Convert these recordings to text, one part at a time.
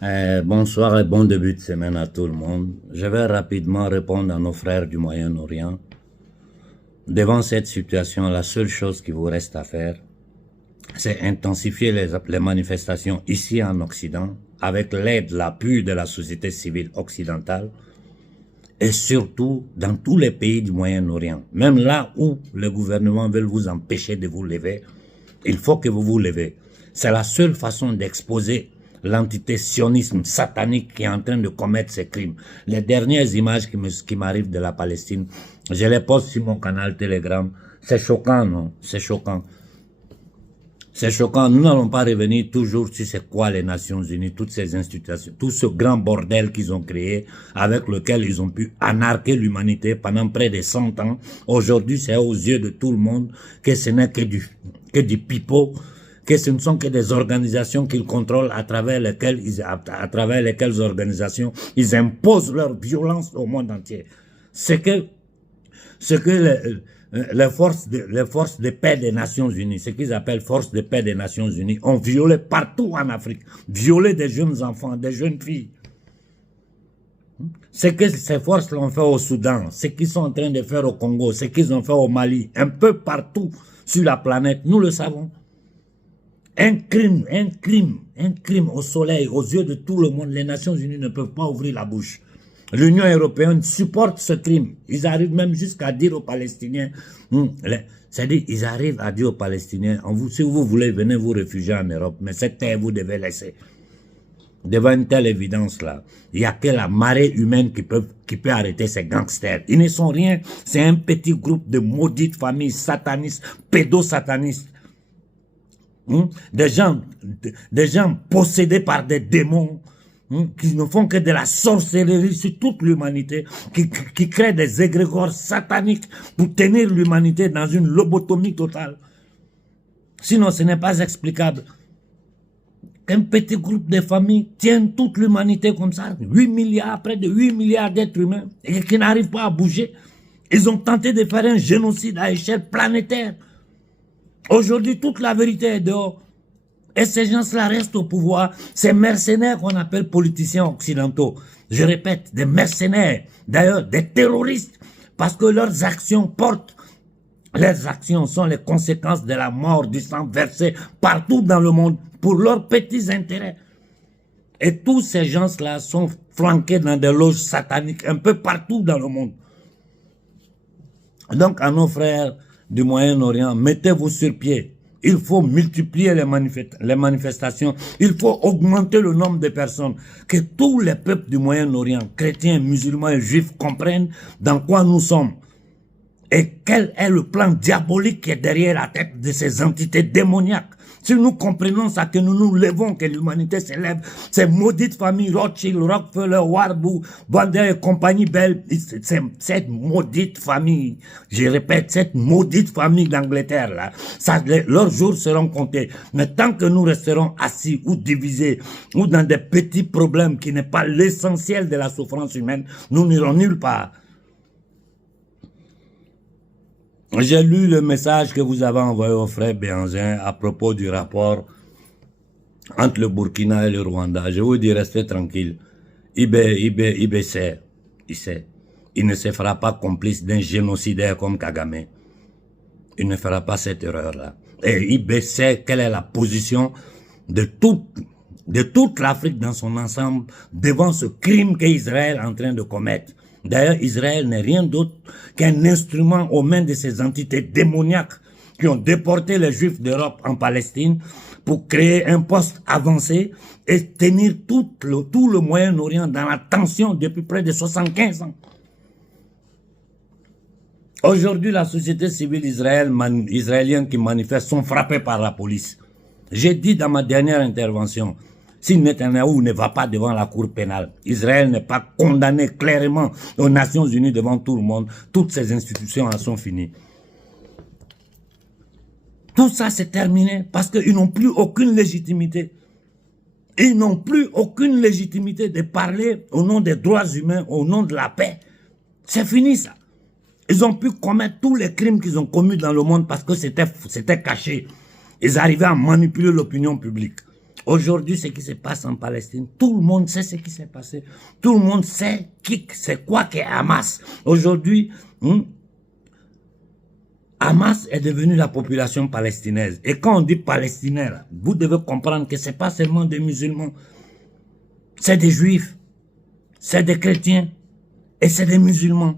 Bonsoir et bon début de semaine à tout le monde. Je vais rapidement répondre à nos frères du Moyen-Orient. Devant cette situation, la seule chose qui vous reste à faire, c'est intensifier les manifestations ici en Occident, avec l'aide, l'appui de la société civile occidentale, et surtout dans tous les pays du Moyen-Orient. Même là où le gouvernement veut vous empêcher de vous lever, il faut que vous vous levez. C'est la seule façon d'exposer l'entité sionisme satanique qui est en train de commettre ces crimes. Les dernières images qui m'arrivent de la Palestine, je les poste sur mon canal Telegram. C'est choquant, non? C'est choquant. C'est choquant. Nous n'allons pas revenir toujours sur c'est quoi les Nations Unies, toutes ces institutions, tout ce grand bordel qu'ils ont créé, avec lequel ils ont pu anarquer l'humanité pendant près de 100 ans. Aujourd'hui, c'est aux yeux de tout le monde que ce n'est que du pipeau, que ce ne sont que des organisations qu'ils contrôlent à travers lesquelles organisations ils imposent leur violence au monde entier. C'est que les forces de paix des Nations Unies, ce qu'ils appellent forces de paix des Nations Unies, ont violé partout en Afrique, violé des jeunes enfants, des jeunes filles. Ce que ces forces l'ont fait au Soudan, ce qu'ils sont en train de faire au Congo, ce qu'ils ont fait au Mali, un peu partout sur la planète, nous le savons. Un crime au soleil, aux yeux de tout le monde. Les Nations Unies ne peuvent pas ouvrir la bouche. L'Union européenne supporte ce crime. Ils arrivent même jusqu'à dire aux Palestiniens, c'est-à-dire, ils arrivent à dire aux Palestiniens, si vous voulez, venez vous réfugier en Europe, mais cette terre, vous devez laisser. Devant une telle évidence-là, il n'y a que la marée humaine qui peut arrêter ces gangsters. Ils ne sont rien, c'est un petit groupe de maudites familles satanistes, pédosatanistes. Des gens possédés par des démons, qui ne font que de la sorcellerie sur toute l'humanité, qui créent des égrégores sataniques pour tenir l'humanité dans une lobotomie totale. Sinon, ce n'est pas explicable qu'un petit groupe de familles tienne toute l'humanité comme ça, 8 milliards, près de 8 milliards d'êtres humains, et qui n'arrivent pas à bouger. Ils ont tenté de faire un génocide à échelle planétaire. Aujourd'hui, toute la vérité est dehors. Et ces gens-là restent au pouvoir. Ces mercenaires qu'on appelle politiciens occidentaux. Je répète, des mercenaires. D'ailleurs, des terroristes. Parce que leurs actions sont les conséquences de la mort, du sang versé partout dans le monde pour leurs petits intérêts. Et tous ces gens-là sont flanqués dans des loges sataniques un peu partout dans le monde. Donc, à nos frères du Moyen-Orient, mettez-vous sur pied. Il faut multiplier les manifestations. Il faut augmenter le nombre de personnes. Que tous les peuples du Moyen-Orient, chrétiens, musulmans et juifs, comprennent dans quoi nous sommes. Et quel est le plan diabolique qui est derrière la tête de ces entités démoniaques. Si nous comprenons ça, que nous nous levons, que l'humanité s'élève, ces maudites familles, Rothschild, Rockefeller, Warburg, Bandel et compagnie belle, cette maudite famille, je répète, cette maudite famille d'Angleterre, là, leurs jours seront comptés. Mais tant que nous resterons assis ou divisés, ou dans des petits problèmes qui n'est pas l'essentiel de la souffrance humaine, nous n'irons nulle part. J'ai lu le message que vous avez envoyé au frère Béhanzin à propos du rapport entre le Burkina et le Rwanda. Je vous dis, restez tranquille. Il sait. Il ne se fera pas complice d'un génocidaire comme Kagame. Il ne fera pas cette erreur-là. Et IB sait quelle est la position de toute l'Afrique dans son ensemble devant ce crime qu'Israël est en train de commettre. D'ailleurs, Israël n'est rien d'autre qu'un instrument aux mains de ces entités démoniaques qui ont déporté les Juifs d'Europe en Palestine pour créer un poste avancé et tenir tout le Moyen-Orient dans la tension depuis près de 75 ans. Aujourd'hui, la société civile israélienne qui manifeste sont frappées par la police. J'ai dit dans ma dernière intervention, si Netanyahou ne va pas devant la cour pénale, Israël n'est pas condamné clairement aux Nations Unies devant tout le monde, toutes ces institutions en sont finies. Tout ça c'est terminé parce qu'ils n'ont plus aucune légitimité. Ils n'ont plus aucune légitimité de parler au nom des droits humains, au nom de la paix. C'est fini ça. Ils ont pu commettre tous les crimes qu'ils ont commis dans le monde parce que c'était caché. Ils arrivaient à manipuler l'opinion publique. Aujourd'hui, ce qui se passe en Palestine, tout le monde sait ce qui s'est passé. Tout le monde sait c'est quoi qu'est Hamas. Aujourd'hui, Hamas est devenu la population palestinaise. Et quand on dit palestinien, vous devez comprendre que ce n'est pas seulement des musulmans. C'est des juifs, c'est des chrétiens et c'est des musulmans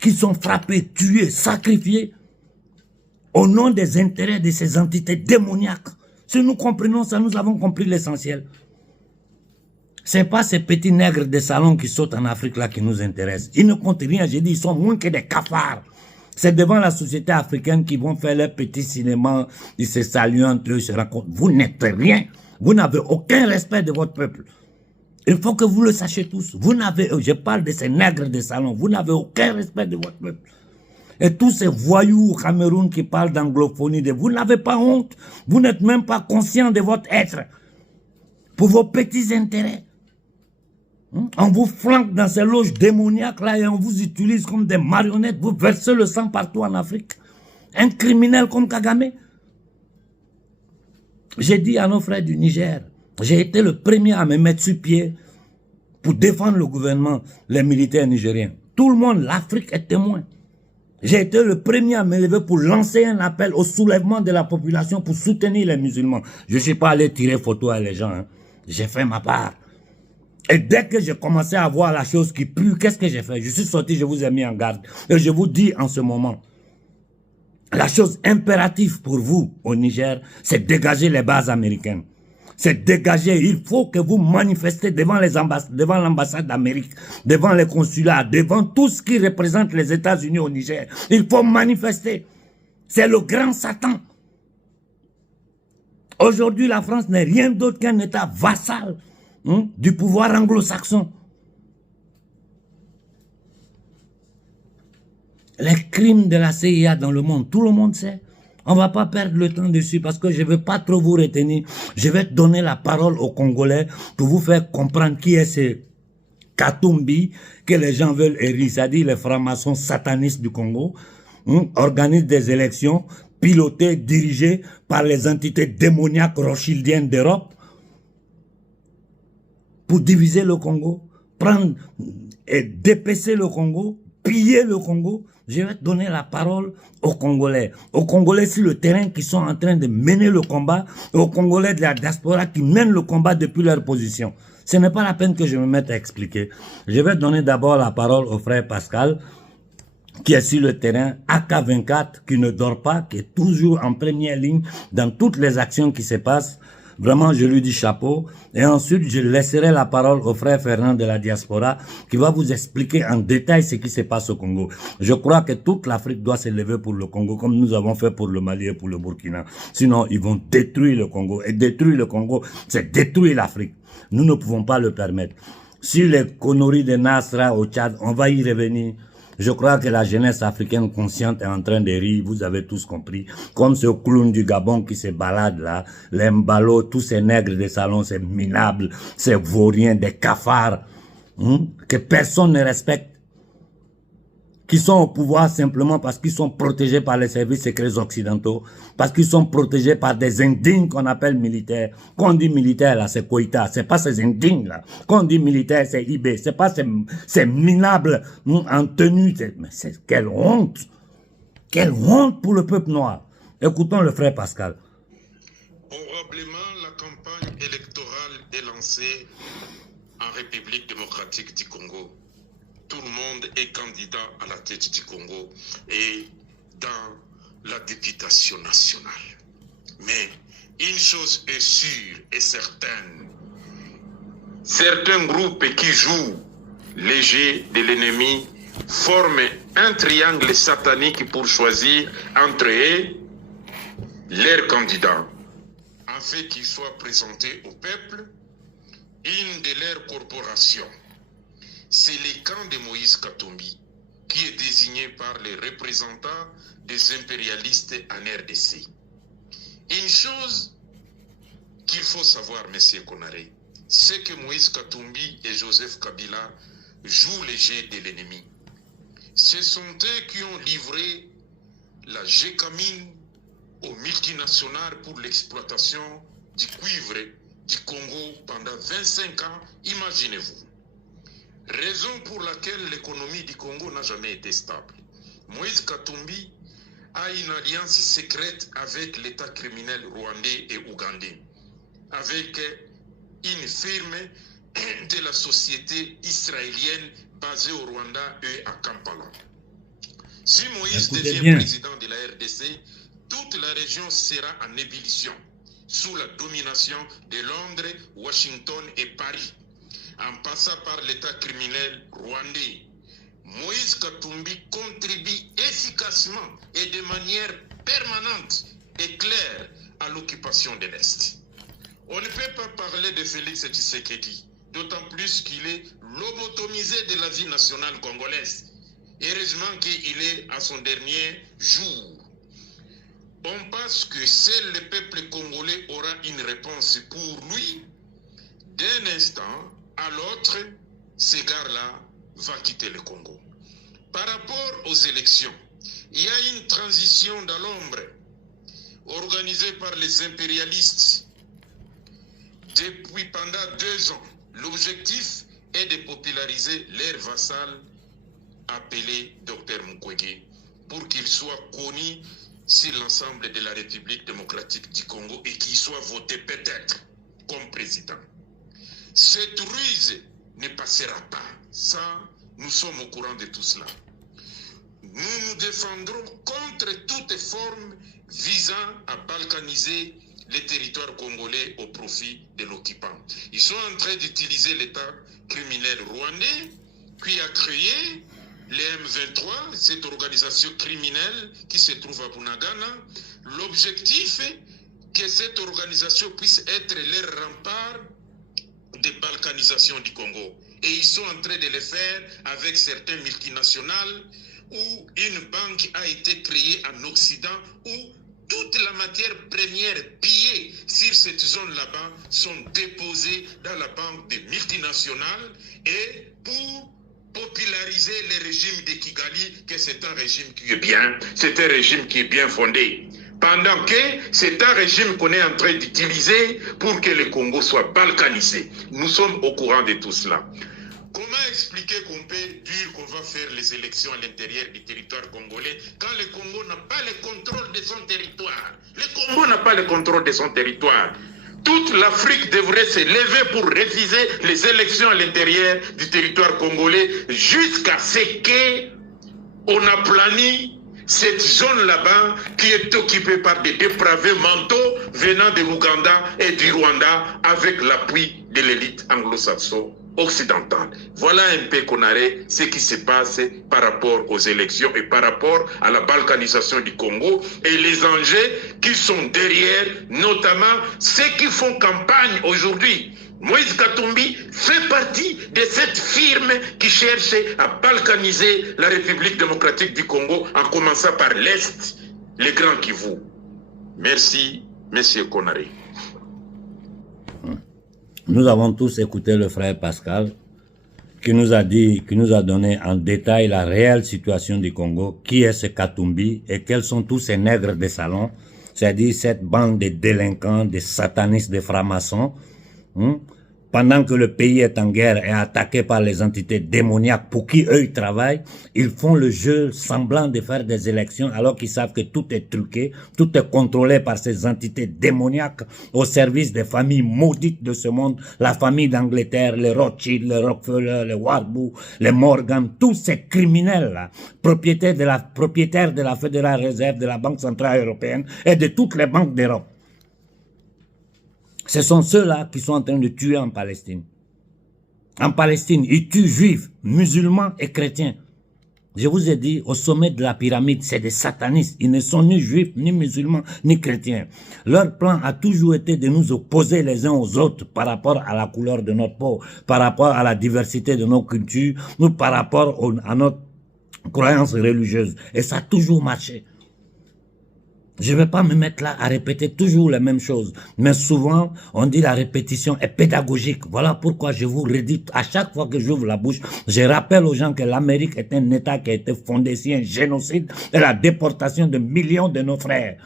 qui sont frappés, tués, sacrifiés au nom des intérêts de ces entités démoniaques. Si nous comprenons ça, nous avons compris l'essentiel. Ce n'est pas ces petits nègres de salon qui sautent en Afrique là qui nous intéressent. Ils ne comptent rien, j'ai dit, ils sont moins que des cafards. C'est devant la société africaine qu'ils vont faire leur petit cinéma, ils se saluent entre eux, ils se rencontrent. Vous n'êtes rien. Vous n'avez aucun respect de votre peuple. Il faut que vous le sachiez tous. Vous n'avez, je parle de ces nègres de salon, vous n'avez aucun respect de votre peuple. Et tous ces voyous au Cameroun qui parlent d'anglophonie, vous n'avez pas honte. Vous n'êtes même pas conscient de votre être. Pour vos petits intérêts. On vous flanque dans ces loges démoniaques là et on vous utilise comme des marionnettes. Vous versez le sang partout en Afrique. Un criminel comme Kagame. J'ai dit à nos frères du Niger, j'ai été le premier à me mettre sur pied pour défendre le gouvernement, les militaires nigériens. Tout le monde, l'Afrique est témoin. J'ai été le premier à me lever pour lancer un appel au soulèvement de la population pour soutenir les musulmans. Je ne suis pas allé tirer photo à les gens. Hein. J'ai fait ma part. Et dès que j'ai commencé à voir la chose qui pue, qu'est-ce que j'ai fait? Je suis sorti, je vous ai mis en garde. Et je vous dis en ce moment, la chose impérative pour vous au Niger, c'est dégager les bases américaines. C'est dégager, il faut que vous manifestez devant devant l'ambassade d'Amérique, devant les consulats, devant tout ce qui représente les États-Unis au Niger. Il faut manifester. C'est le grand Satan. Aujourd'hui, la France n'est rien d'autre qu'un État vassal du pouvoir anglo-saxon. Les crimes de la CIA dans le monde, tout le monde sait. On ne va pas perdre le temps dessus parce que je ne veux pas trop vous retenir. Je vais donner la parole aux Congolais pour vous faire comprendre qui est ce Katumbi que les gens veulent élire, c'est-à-dire les francs-maçons satanistes du Congo, organisent des élections pilotées, dirigées par les entités démoniaques rothschildiennes d'Europe pour diviser le Congo, prendre et dépecer le Congo, piller le Congo. Je vais donner la parole aux Congolais. Aux Congolais sur le terrain qui sont en train de mener le combat, et aux Congolais de la diaspora qui mènent le combat depuis leur position. Ce n'est pas la peine que je me mette à expliquer. Je vais donner d'abord la parole au frère Pascal, qui est sur le terrain, AK24, qui ne dort pas, qui est toujours en première ligne dans toutes les actions qui se passent. Vraiment, je lui dis chapeau. Et ensuite, je laisserai la parole au frère Fernand de la diaspora qui va vous expliquer en détail ce qui se passe au Congo. Je crois que toute l'Afrique doit se lever pour le Congo comme nous avons fait pour le Mali et pour le Burkina. Sinon, ils vont détruire le Congo. Et détruire le Congo, c'est détruire l'Afrique. Nous ne pouvons pas le permettre. Sur les conneries de Nasra au Tchad, on va y revenir. Je crois que la jeunesse africaine consciente est en train de rire, vous avez tous compris. Comme ce clown du Gabon qui se balade là, les Mbalo, tous ces nègres de salon, ces minables, ces vauriens, des cafards, que personne ne respecte, qui sont au pouvoir simplement parce qu'ils sont protégés par les services secrets occidentaux, parce qu'ils sont protégés par des indignes qu'on appelle militaires. Quand on dit militaire là, c'est Koïta, c'est pas ces indignes là. Quand on dit militaire, c'est IB, c'est pas ces minables en tenue. Mais c'est quelle honte! Quelle honte pour le peuple noir! Écoutons le frère Pascal. Honorablement, la campagne électorale est lancée en République démocratique du Congo. Tout le monde est candidat à la tête du Congo et dans la députation nationale. Mais une chose est sûre et certaine, certains groupes qui jouent les jeux de l'ennemi forment un triangle satanique pour choisir entre eux leurs candidats, afin qu'ils soient présentés au peuple une de leurs corporations. C'est le camp de Moïse Katumbi qui est désigné par les représentants des impérialistes en RDC. Une chose qu'il faut savoir, M. Konaré, c'est que Moïse Katumbi et Joseph Kabila jouent les jeux de l'ennemi. Ce sont eux qui ont livré la Gécamine aux multinationales pour l'exploitation du cuivre du Congo pendant 25 ans, imaginez-vous. Raison pour laquelle l'économie du Congo n'a jamais été stable. Moïse Katumbi a une alliance secrète avec l'État criminel rwandais et ougandais, avec une firme de la société israélienne basée au Rwanda et à Kampala. Si Moïse devient président de la RDC, toute la région sera en ébullition, sous la domination de Londres, Washington et Paris, en passant par l'État criminel rwandais. Moïse Katumbi contribue efficacement et de manière permanente et claire à l'occupation de l'Est. On ne peut pas parler de Félix Tshisekedi, d'autant plus qu'il est lobotomisé de la vie nationale congolaise. Heureusement qu'il est à son dernier jour. On pense que seul le peuple congolais aura une réponse pour lui. D'un instant à l'autre, ce gars-là va quitter le Congo. Par rapport aux élections, il y a une transition dans l'ombre organisée par les impérialistes depuis pendant 2 ans. L'objectif est de populariser leur vassal appelé Dr Mukwege pour qu'il soit connu sur l'ensemble de la République démocratique du Congo et qu'il soit voté peut-être comme président. Cette ruse ne passera pas. Ça, nous sommes au courant de tout cela. Nous nous défendrons contre toute forme visant à balkaniser les territoires congolais au profit de l'occupant. Ils sont en train d'utiliser l'État criminel rwandais qui a créé les M23, cette organisation criminelle qui se trouve à Bunagana. L'objectif est que cette organisation puisse être leur rempart de balkanisation du Congo. Et ils sont en train de le faire avec certaines multinationales où une banque a été créée en Occident où toute la matière première pillée sur cette zone là-bas sont déposées dans la banque des multinationales et pour populariser le régime de Kigali, que c'est un régime qui est bien, c'est un régime qui est bien fondé. Pendant que c'est un régime qu'on est en train d'utiliser pour que le Congo soit balkanisé. Nous sommes au courant de tout cela. Comment expliquer qu'on peut dire qu'on va faire les élections à l'intérieur du territoire congolais quand le Congo n'a pas le contrôle de son territoire? Le Congo n'a pas le contrôle de son territoire. Toute l'Afrique devrait se lever pour refuser les élections à l'intérieur du territoire congolais jusqu'à ce qu'on aplani cette zone là-bas qui est occupée par des dépravés mentaux venant de l'Ouganda et du Rwanda avec l'appui de l'élite anglo-saxonne occidentale. Voilà un peu qu'on arrête ce qui se passe par rapport aux élections et par rapport à la balkanisation du Congo et les enjeux qui sont derrière, notamment ceux qui font campagne aujourd'hui. Moïse Katumbi fait partie de cette firme qui cherche à balkaniser la République démocratique du Congo en commençant par l'Est, les Grands Kivu. Merci, Monsieur Konaré. Nous avons tous écouté le frère Pascal qui nous a dit, qui nous a donné en détail la réelle situation du Congo, qui est ce Katumbi et quels sont tous ces nègres de salon, c'est-à-dire cette bande de délinquants, de satanistes, de francs-maçons, pendant que le pays est en guerre et attaqué par les entités démoniaques pour qui eux ils travaillent, ils font le jeu semblant de faire des élections alors qu'ils savent que tout est truqué, tout est contrôlé par ces entités démoniaques au service des familles maudites de ce monde, la famille d'Angleterre, les Rothschild, les Rockefeller, les Warburg, les Morgan, tous ces criminels là, propriétaires de la Fédérale Réserve, de la Banque Centrale Européenne et de toutes les banques d'Europe. Ce sont ceux-là qui sont en train de tuer en Palestine. En Palestine, ils tuent juifs, musulmans et chrétiens. Je vous ai dit, au sommet de la pyramide, c'est des satanistes. Ils ne sont ni juifs, ni musulmans, ni chrétiens. Leur plan a toujours été de nous opposer les uns aux autres par rapport à la couleur de notre peau, par rapport à la diversité de nos cultures, ou par rapport à notre croyance religieuse. Et ça a toujours marché. Je ne vais pas me mettre là à répéter toujours les mêmes choses. Mais souvent, on dit la répétition est pédagogique. Voilà pourquoi je vous redis, à chaque fois que j'ouvre la bouche, je rappelle aux gens que l'Amérique est un État qui a été fondé sur un génocide et la déportation de millions de nos frères.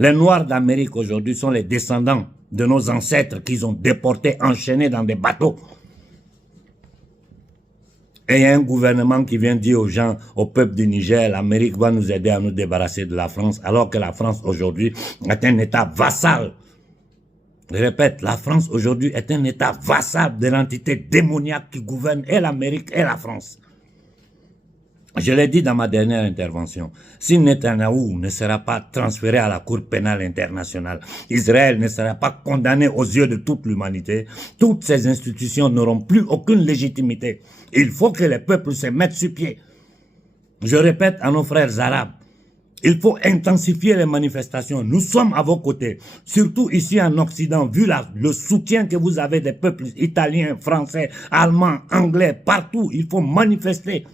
Les Noirs d'Amérique aujourd'hui sont les descendants de nos ancêtres qu'ils ont déportés, enchaînés dans des bateaux. Et il y a un gouvernement qui vient dire aux gens, au peuple du Niger, l'Amérique va nous aider à nous débarrasser de la France, alors que la France aujourd'hui est un État vassal. Je répète, la France aujourd'hui est un État vassal de l'entité démoniaque qui gouverne et l'Amérique et la France. Je l'ai dit dans ma dernière intervention, si Netanyahou ne sera pas transféré à la Cour pénale internationale, Israël ne sera pas condamné aux yeux de toute l'humanité, toutes ces institutions n'auront plus aucune légitimité. Il faut que les peuples se mettent sur pied. Je répète à nos frères arabes, il faut intensifier les manifestations. Nous sommes à vos côtés, surtout ici en Occident, vu le soutien que vous avez des peuples italiens, français, allemands, anglais, partout. Il faut manifester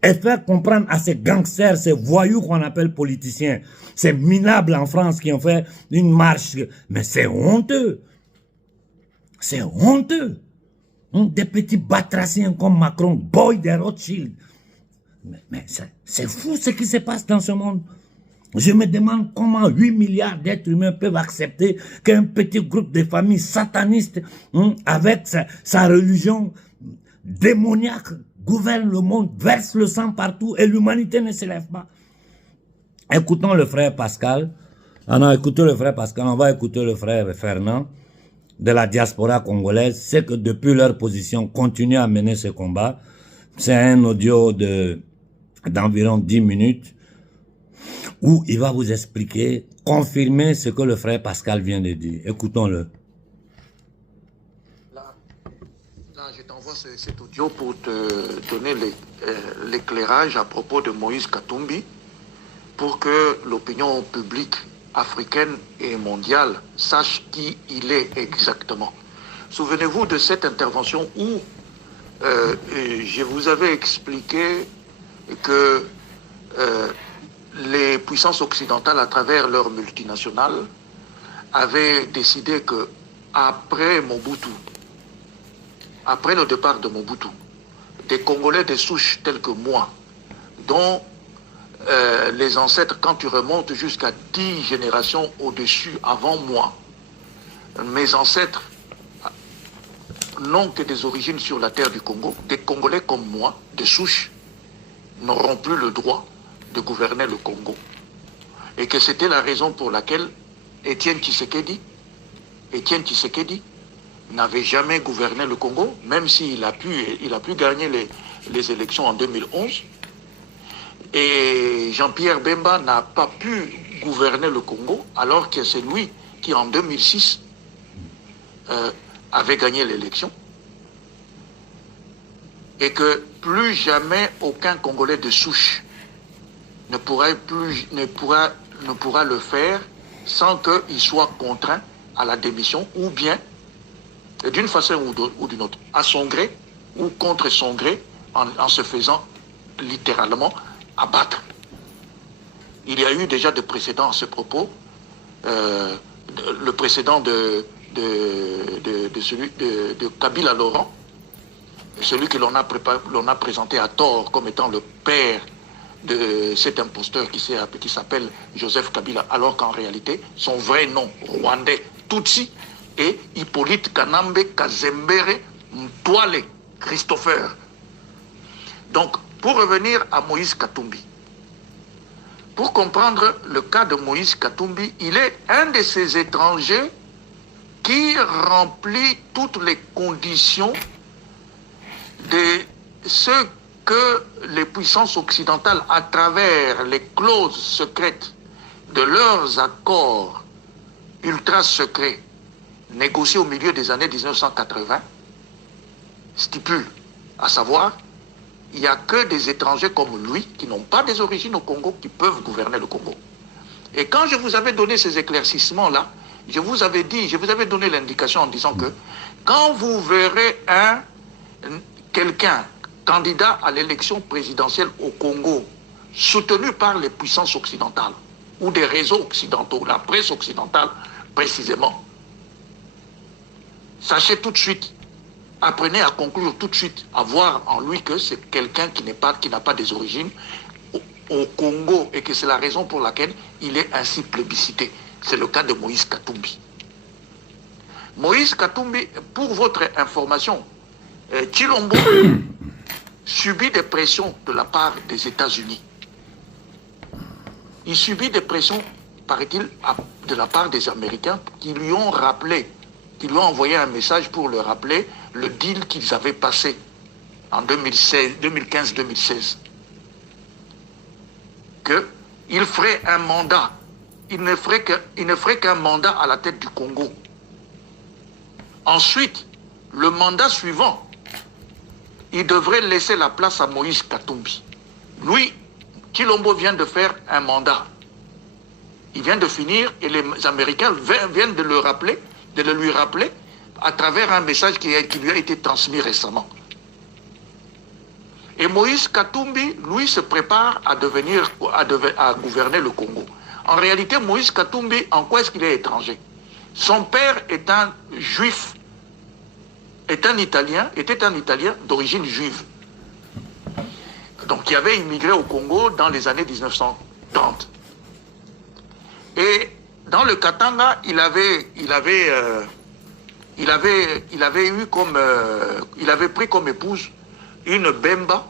et faire comprendre à ces gangsters, ces voyous qu'on appelle politiciens, ces minables en France qui ont fait une marche. Mais c'est honteux. C'est honteux. Des petits batraciens comme Macron, boy des Rothschild. Mais c'est fou ce qui se passe dans ce monde. Je me demande comment 8 milliards d'êtres humains peuvent accepter qu'un petit groupe de familles satanistes, avec sa religion démoniaque, gouverne le monde, verse le sang partout et l'humanité ne se lève pas. Écoutons le frère Pascal. On a écouté le frère Pascal, on va écouter le frère Fernand de la diaspora congolaise. C'est que depuis leur position, continuent à mener ce combat. C'est un audio d'environ 10 minutes où il va vous expliquer, confirmer ce que le frère Pascal vient de dire. Écoutons-le. Je t'envoie cet audio pour te donner l'éclairage à propos de Moïse Katumbi pour que l'opinion publique africaine et mondiale sache qui il est exactement. Souvenez-vous de cette intervention où je vous avais expliqué que les puissances occidentales, à travers leurs multinationales, avaient décidé que après Mobutu, après le départ de Mobutu, des Congolais de souche tels que moi, dont les ancêtres, quand tu remontes jusqu'à 10 générations au-dessus, avant moi, mes ancêtres n'ont que des origines sur la terre du Congo, des Congolais comme moi, de souche, n'auront plus le droit de gouverner le Congo. Et que c'était la raison pour laquelle Étienne Tshisekedi n'avait jamais gouverné le Congo, même s'il a pu gagner les élections en 2011. Et Jean-Pierre Bemba n'a pas pu gouverner le Congo, alors que c'est lui qui, en 2006, avait gagné l'élection. Et que plus jamais aucun Congolais de souche ne pourra le faire sans qu'il soit contraint à la démission ou bien, d'une façon ou d'une autre, à son gré ou contre son gré, en se faisant littéralement abattre. Il y a eu déjà des précédents à ce propos. Le précédent de Kabila Laurent, celui que l'on a présenté à tort comme étant le père de cet imposteur qui s'appelle Joseph Kabila, alors qu'en réalité, son vrai nom rwandais, Tutsi, est Hippolyte Kanambe Kazembere Mtwale Christopher. Donc, pour revenir à Moïse Katumbi, pour comprendre le cas de Moïse Katumbi, il est un de ces étrangers qui remplit toutes les conditions de ce que les puissances occidentales, à travers les clauses secrètes de leurs accords ultra secrets négociés au milieu des années 1980, stipulent, à savoir, il n'y a que des étrangers comme lui, qui n'ont pas des origines au Congo, qui peuvent gouverner le Congo. Et quand je vous avais donné ces éclaircissements-là, je vous avais donné l'indication en disant que quand vous verrez quelqu'un candidat à l'élection présidentielle au Congo, soutenu par les puissances occidentales, ou des réseaux occidentaux, la presse occidentale précisément, sachez tout de suite, apprenez à conclure tout de suite, à voir en lui que c'est quelqu'un qui n'a pas des origines au Congo et que c'est la raison pour laquelle il est ainsi plébiscité. C'est le cas de Moïse Katumbi. Moïse Katumbi, pour votre information, Tshilombo subit des pressions de la part des États-Unis. Il subit des pressions, paraît-il, de la part des Américains qui lui ont rappelé, qui lui ont envoyé un message pour le rappeler le deal qu'ils avaient passé en 2015-2016. Qu'il ferait un mandat, il ne ferait qu'un mandat à la tête du Congo. Ensuite, le mandat suivant, il devrait laisser la place à Moïse Katumbi. Lui, Tshilombo vient de faire un mandat. Il vient de finir et les Américains viennent de le lui rappeler à travers un message qui lui a été transmis récemment. Et Moïse Katumbi, lui, se prépare à gouverner le Congo. En réalité, Moïse Katumbi, en quoi est-ce qu'il est étranger? Son père est un juif, était un Italien d'origine juive. Donc, qui avait immigré au Congo dans les années 1930. Et dans le Katanga, il avait pris comme épouse une Bemba,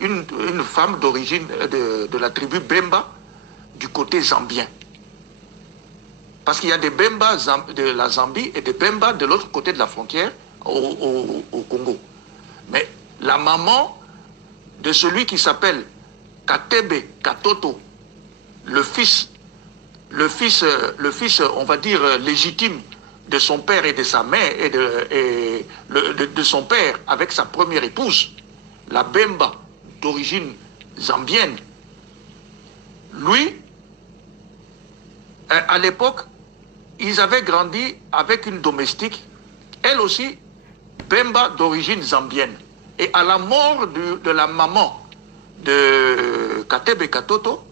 une femme d'origine de la tribu Bemba du côté zambien. Parce qu'il y a des Bemba de la Zambie et des Bemba de l'autre côté de la frontière au Congo. Mais la maman de celui qui s'appelle Katebe Katoto, le fils, on va dire, légitime de son père et de sa mère, et de son père avec sa première épouse, la Bemba d'origine zambienne, lui, à l'époque, ils avaient grandi avec une domestique, elle aussi, Bemba d'origine zambienne. Et à la mort de la maman de Katebe Katoto,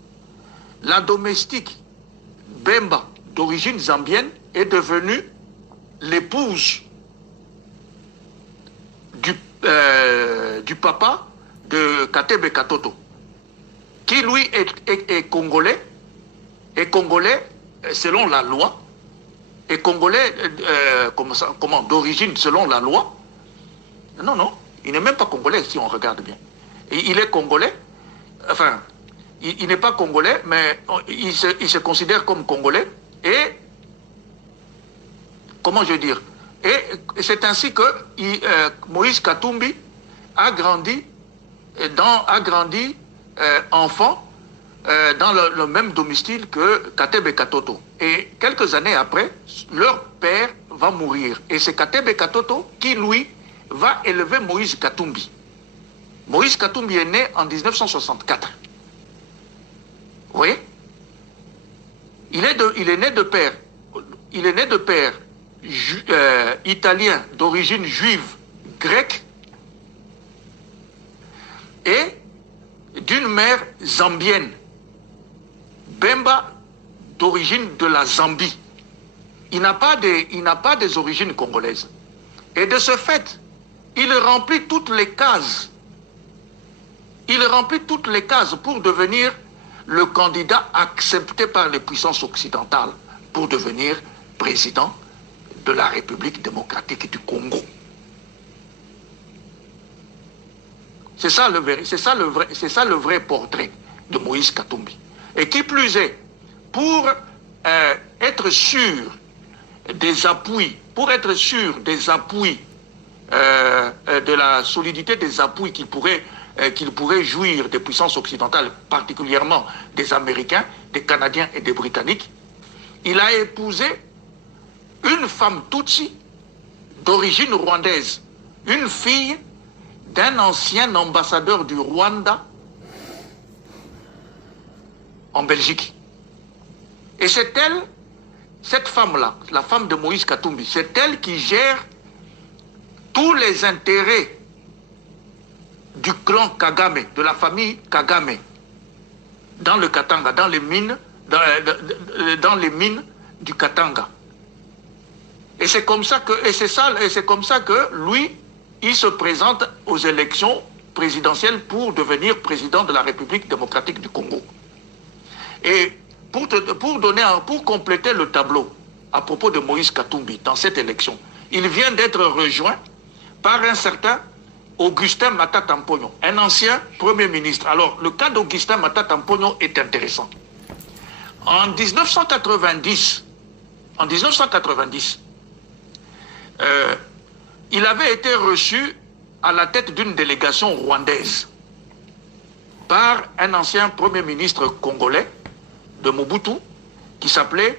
la domestique Bemba d'origine zambienne est devenue l'épouse du papa de Katebe Katoto, qui lui est congolais, selon la loi, et congolais d'origine selon la loi. Non, il n'est même pas congolais si on regarde bien. Et il est congolais, enfin, il n'est pas congolais, mais il se considère comme congolais. Et, comment je veux dire, et c'est ainsi que Moïse Katumbi a grandi enfant dans le même domicile que Katebe Katoto. Et quelques années après, leur père va mourir. Et c'est Katebe Katoto qui, lui, va élever Moïse Katumbi. Moïse Katumbi est né en 1964. Vous voyez? Il est né de père italien d'origine juive grecque et d'une mère zambienne, Bemba d'origine de la Zambie. Il n'a pas des origines congolaises. Et de ce fait, il remplit toutes les cases. Il remplit toutes les cases pour devenir le candidat accepté par les puissances occidentales pour devenir président de la République démocratique du Congo. C'est ça le vrai portrait de Moïse Katumbi. Et qui plus est, pour être sûr des appuis, de la solidité des appuis qu'il pourrait jouir des puissances occidentales, particulièrement des Américains, des Canadiens et des Britanniques, il a épousé une femme Tutsi d'origine rwandaise, une fille d'un ancien ambassadeur du Rwanda en Belgique. Et c'est elle, cette femme-là, la femme de Moïse Katumbi, c'est elle qui gère tous les intérêts du clan Kagame, de la famille Kagame, dans le Katanga, dans les mines du Katanga. Et c'est comme ça que lui, il se présente aux élections présidentielle pour devenir président de la République démocratique du Congo. Et pour compléter le tableau à propos de Moïse Katumbi dans cette élection, il vient d'être rejoint par un certain Augustin Matata Mponyo, un ancien Premier ministre. Alors, le cas d'Augustin Matata Mponyo est intéressant. En 1990, il avait été reçu à la tête d'une délégation rwandaise par un ancien Premier ministre congolais de Mobutu qui s'appelait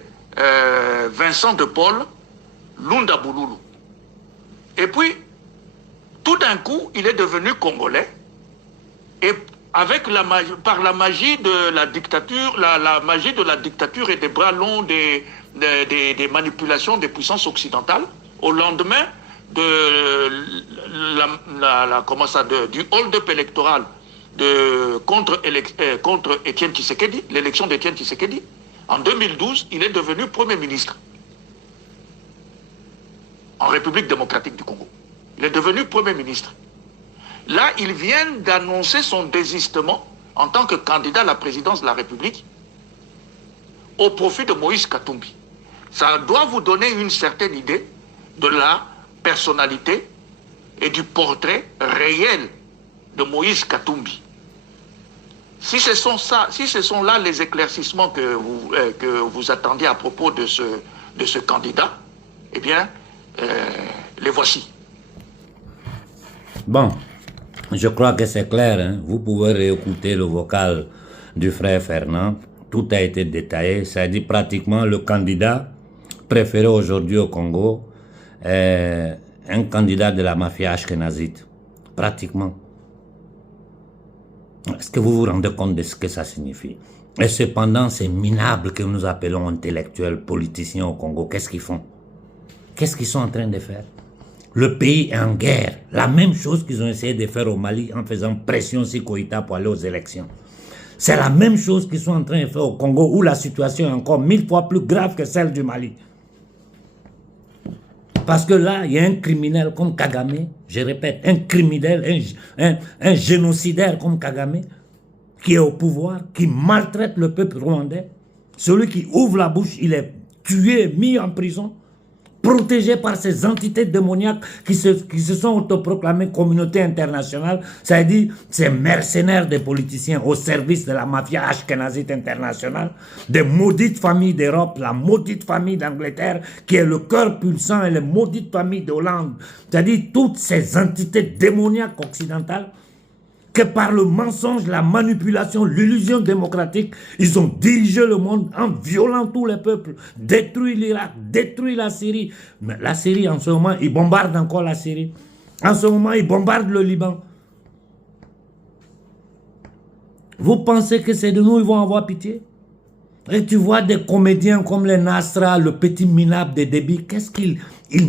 Vincent de Paul Lunda Bululu. Et puis, tout d'un coup, il est devenu congolais et par la magie de la dictature, la magie de la dictature et des bras longs des manipulations des puissances occidentales, au lendemain de du hold-up électoral contre Étienne Tshisekedi, l'élection d'Étienne Tshisekedi, en 2012, il est devenu Premier ministre en République démocratique du Congo. Il est devenu Premier ministre. Là, il vient d'annoncer son désistement en tant que candidat à la présidence de la République au profit de Moïse Katumbi. Ça doit vous donner une certaine idée de la personnalité et du portrait réel de Moïse Katumbi. Si ce sont là les éclaircissements que vous attendiez à propos de ce candidat, eh bien, les voici. Bon, je crois que c'est clair, hein? Vous pouvez réécouter le vocal du frère Fernand. Tout a été détaillé. Ça dit pratiquement le candidat préféré aujourd'hui au Congo est un candidat de la mafia ashkénazite. Pratiquement. Est-ce que vous vous rendez compte de ce que ça signifie? Et cependant, ces minables que nous appelons intellectuels, politiciens au Congo, qu'est-ce qu'ils font? Qu'est-ce qu'ils sont en train de faire? Le pays est en guerre. La même chose qu'ils ont essayé de faire au Mali en faisant pression sur Koïta pour aller aux élections. C'est la même chose qu'ils sont en train de faire au Congo où la situation est encore 1000 fois plus grave que celle du Mali. Parce que là, il y a un criminel comme Kagame, je répète, un criminel, un génocidaire comme Kagame, qui est au pouvoir, qui maltraite le peuple rwandais. Celui qui ouvre la bouche, il est tué, mis en prison, protégé par ces entités démoniaques qui se sont autoproclamées communauté internationale, c'est-à-dire ces mercenaires des politiciens au service de la mafia ashkénazite internationale, des maudites familles d'Europe, la maudite famille d'Angleterre qui est le cœur pulsant et les maudites familles d'Hollande, c'est-à-dire toutes ces entités démoniaques occidentales que par le mensonge, la manipulation, l'illusion démocratique, ils ont dirigé le monde en violant tous les peuples, détruit l'Irak, détruit la Syrie. Mais la Syrie, en ce moment, ils bombardent encore la Syrie. En ce moment, ils bombardent le Liban. Vous pensez que c'est de nous ils vont avoir pitié? Et tu vois des comédiens comme les Nasra, le petit minable de Déby, qu'est-ce qu'il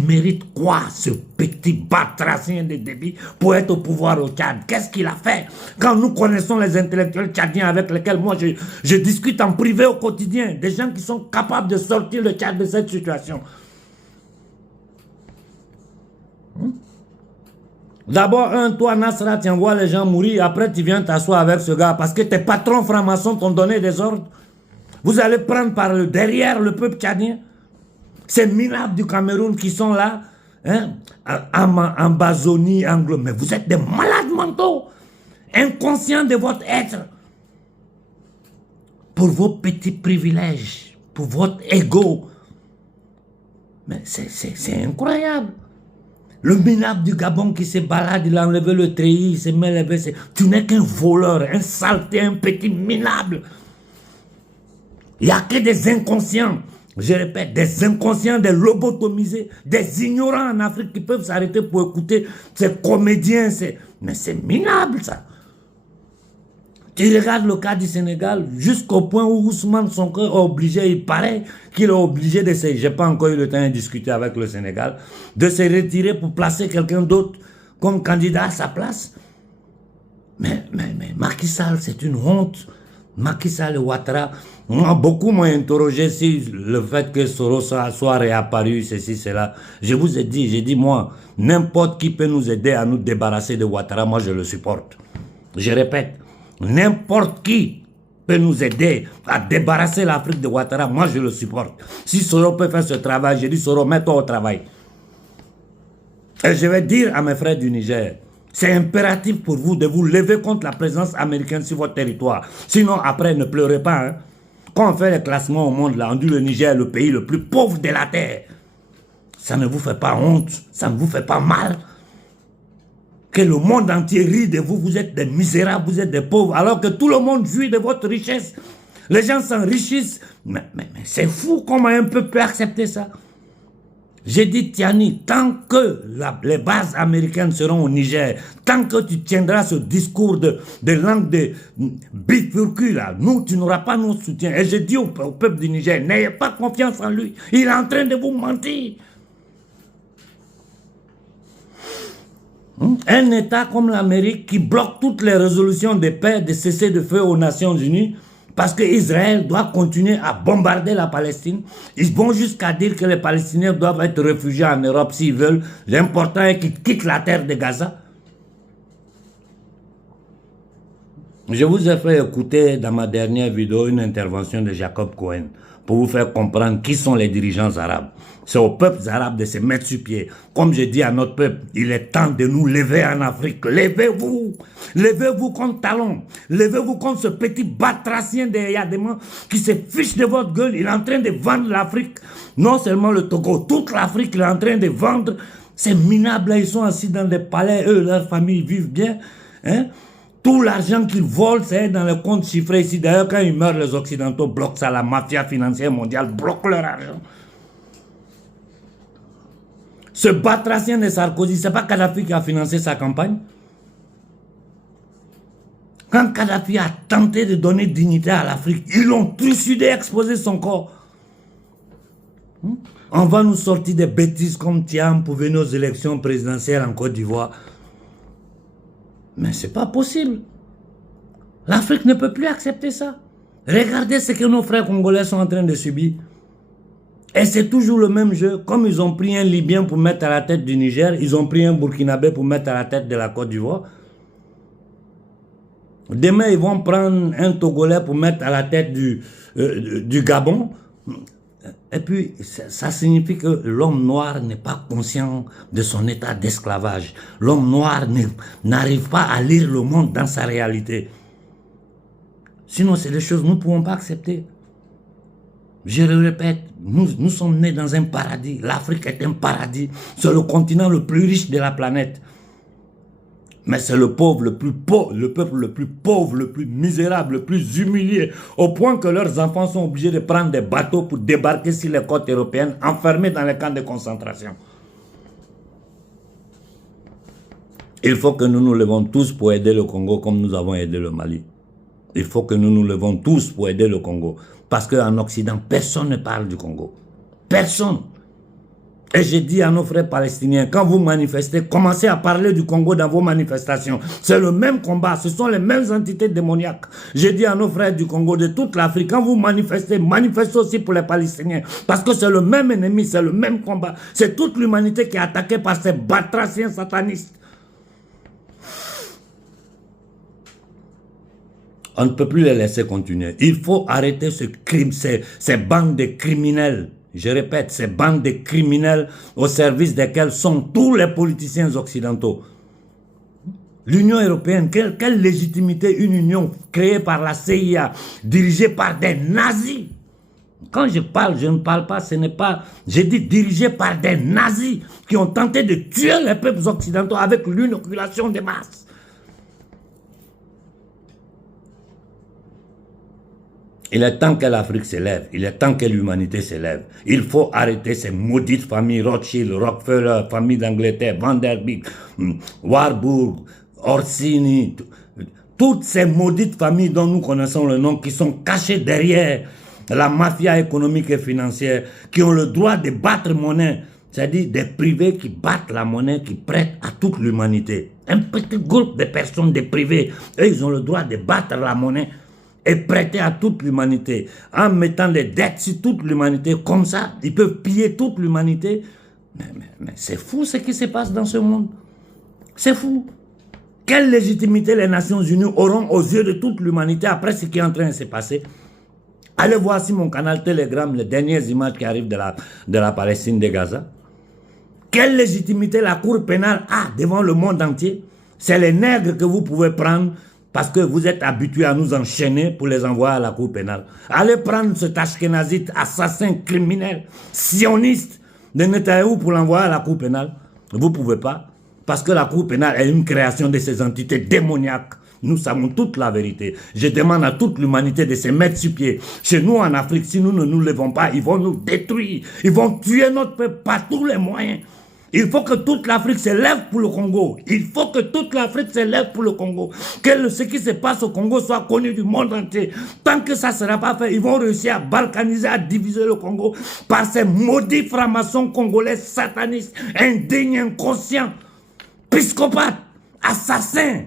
mérite quoi, ce petit batracien de Déby, pour être au pouvoir au Tchad? Qu'est-ce qu'il a fait? Quand nous connaissons les intellectuels tchadiens avec lesquels moi je discute en privé au quotidien, des gens qui sont capables de sortir le Tchad de cette situation. D'abord, toi, Nasra, tu envoies les gens mourir, après tu viens t'asseoir avec ce gars parce que tes patrons francs-maçons t'ont donné des ordres. Vous allez prendre par le derrière le peuple tchadien. Ces minables du Cameroun qui sont là, hein, en Amazonie, anglo. Mais vous êtes des malades mentaux, inconscients de votre être. Pour vos petits privilèges, pour votre ego. Mais c'est incroyable. Le minable du Gabon qui se balade, il a enlevé le treillis, il se met levé. Tu n'es qu'un voleur, un saleté, un petit minable. Il n'y a que des inconscients, je répète, des inconscients, des lobotomisés, des ignorants en Afrique qui peuvent s'arrêter pour écouter ces comédiens. Mais c'est minable ça. Tu regardes le cas du Sénégal, jusqu'au point où Ousmane Sonko est obligé, il paraît qu'il est obligé de se... Je n'ai pas encore eu le temps de discuter avec le Sénégal, de se retirer pour placer quelqu'un d'autre comme candidat à sa place. Mais Macky Sall, c'est une honte. Macky Sall et Ouattara, Beaucoup m'ont interrogé si le fait que Soros soit réapparu, ceci, cela. Je vous ai dit, j'ai dit moi, n'importe qui peut nous aider à nous débarrasser de Ouattara, moi je le supporte. Je répète, n'importe qui peut nous aider à débarrasser l'Afrique de Ouattara, moi je le supporte. Si Soros peut faire ce travail, j'ai dit Soros, mets-toi au travail. Et je vais dire à mes frères du Niger, c'est impératif pour vous de vous lever contre la présence américaine sur votre territoire. Sinon, après, ne pleurez pas. Hein. Quand on fait les classements au monde, là, on dit le Niger est le pays le plus pauvre de la terre. Ça ne vous fait pas honte, ça ne vous fait pas mal. Que le monde entier rit de vous, vous êtes des misérables, vous êtes des pauvres, alors que tout le monde jouit de votre richesse. Les gens s'enrichissent. Mais c'est fou comment un peuple peut accepter ça. J'ai dit, Tiani, tant que les bases américaines seront au Niger, tant que tu tiendras ce discours de langue de bifurcule, là, nous, tu n'auras pas notre soutien. Et j'ai dit au peuple du Niger, n'ayez pas confiance en lui. Il est en train de vous mentir. Un État comme l'Amérique qui bloque toutes les résolutions de paix, de cessez de feu aux Nations Unies, parce qu'Israël doit continuer à bombarder la Palestine. Ils vont jusqu'à dire que les Palestiniens doivent être réfugiés en Europe s'ils veulent. L'important est qu'ils quittent la terre de Gaza. Je vous ai fait écouter dans ma dernière vidéo une intervention de Jacob Cohen pour vous faire comprendre qui sont les dirigeants arabes. C'est aux peuples arabes de se mettre sur pied. Comme je dis à notre peuple, il est temps de nous lever en Afrique. Levez-vous. Levez-vous contre Talon. Levez-vous contre ce petit batracien de Yadema qui se fiche de votre gueule. Il est en train de vendre l'Afrique. Non seulement le Togo, toute l'Afrique, il est en train de vendre. Ces minables là, ils sont assis dans des palais. Eux, leurs familles vivent bien. Hein? Tout l'argent qu'ils volent, c'est dans les comptes chiffrés ici. D'ailleurs, quand ils meurent, les Occidentaux bloquent ça. La mafia financière mondiale bloque leur argent. Ce batracien de Sarkozy, c'est pas Kadhafi qui a financé sa campagne? Quand Kadhafi a tenté de donner dignité à l'Afrique, ils l'ont trucidé, exposé son corps. On va nous sortir des bêtises comme Thiam pour venir aux élections présidentielles en Côte d'Ivoire. Mais c'est pas possible. L'Afrique ne peut plus accepter ça. Regardez ce que nos frères congolais sont en train de subir. Et c'est toujours le même jeu. Comme ils ont pris un Libyen pour mettre à la tête du Niger, ils ont pris un Burkinabé pour mettre à la tête de la Côte d'Ivoire. Demain, ils vont prendre un Togolais pour mettre à la tête du Gabon. Et puis, ça signifie que l'homme noir n'est pas conscient de son état d'esclavage. L'homme noir n'arrive pas à lire le monde dans sa réalité. Sinon, c'est des choses que nous ne pouvons pas accepter. Je le répète, nous sommes nés dans un paradis. L'Afrique est un paradis. C'est le continent le plus riche de la planète. Mais c'est le pauvre le plus pauvre, le peuple le plus pauvre, le plus misérable, le plus humilié, au point que leurs enfants sont obligés de prendre des bateaux pour débarquer sur les côtes européennes, enfermés dans les camps de concentration. Il faut que nous nous levons tous pour aider le Congo comme nous avons aidé le Mali. Il faut que nous nous levons tous pour aider le Congo. Parce qu'en Occident, personne ne parle du Congo. Personne. Et j'ai dit à nos frères palestiniens, quand vous manifestez, commencez à parler du Congo dans vos manifestations. C'est le même combat, ce sont les mêmes entités démoniaques. J'ai dit à nos frères du Congo, de toute l'Afrique, quand vous manifestez, manifestez aussi pour les Palestiniens. Parce que c'est le même ennemi, c'est le même combat. C'est toute l'humanité qui est attaquée par ces batraciens satanistes. On ne peut plus les laisser continuer. Il faut arrêter ce crime, ces bandes de criminels. Je répète, ces bandes de criminels au service desquels sont tous les politiciens occidentaux. L'Union européenne, quelle légitimité une union créée par la CIA, dirigée par des nazis? Quand je parle, je ne parle pas, ce n'est pas... J'ai dit dirigée par des nazis qui ont tenté de tuer les peuples occidentaux avec l'inoculation des masses. Il est temps que l'Afrique s'élève, il est temps que l'humanité s'élève. Il faut arrêter ces maudites familles Rothschild, Rockefeller, famille d'Angleterre, Vanderbilt, Warburg, Orsini, toutes ces maudites familles dont nous connaissons le nom, qui sont cachées derrière la mafia économique et financière, qui ont le droit de battre monnaie, c'est-à-dire des privés qui battent la monnaie, qui prêtent à toute l'humanité. Un petit groupe de personnes, des privés, eux, ils ont le droit de battre la monnaie et prêter à toute l'humanité, en mettant des dettes sur toute l'humanité, comme ça, ils peuvent piller toute l'humanité. Mais c'est fou ce qui se passe dans ce monde. C'est fou. Quelle légitimité les Nations Unies auront aux yeux de toute l'humanité après ce qui est en train de se passer? Allez voir sur mon canal Telegram les dernières images qui arrivent de la Palestine, de Gaza. Quelle légitimité la Cour pénale a devant le monde entier? C'est les nègres que vous pouvez prendre parce que vous êtes habitués à nous enchaîner pour les envoyer à la Cour pénale. Allez prendre cet ashkénazite, assassin, criminel, sioniste de Netanyahou pour l'envoyer à la Cour pénale. Vous ne pouvez pas. Parce que la Cour pénale est une création de ces entités démoniaques. Nous savons toute la vérité. Je demande à toute l'humanité de se mettre sur pied. Chez nous en Afrique, si nous ne nous levons pas, ils vont nous détruire. Ils vont tuer notre peuple par tous les moyens. Il faut que toute l'Afrique se lève pour le Congo. Il faut que toute l'Afrique se lève pour le Congo. Que ce qui se passe au Congo soit connu du monde entier. Tant que ça ne sera pas fait, ils vont réussir à balkaniser, à diviser le Congo par ces maudits francs-maçons congolais satanistes, indignes, inconscients, psychopathes, assassins.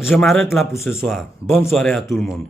Je m'arrête là pour ce soir. Bonne soirée à tout le monde.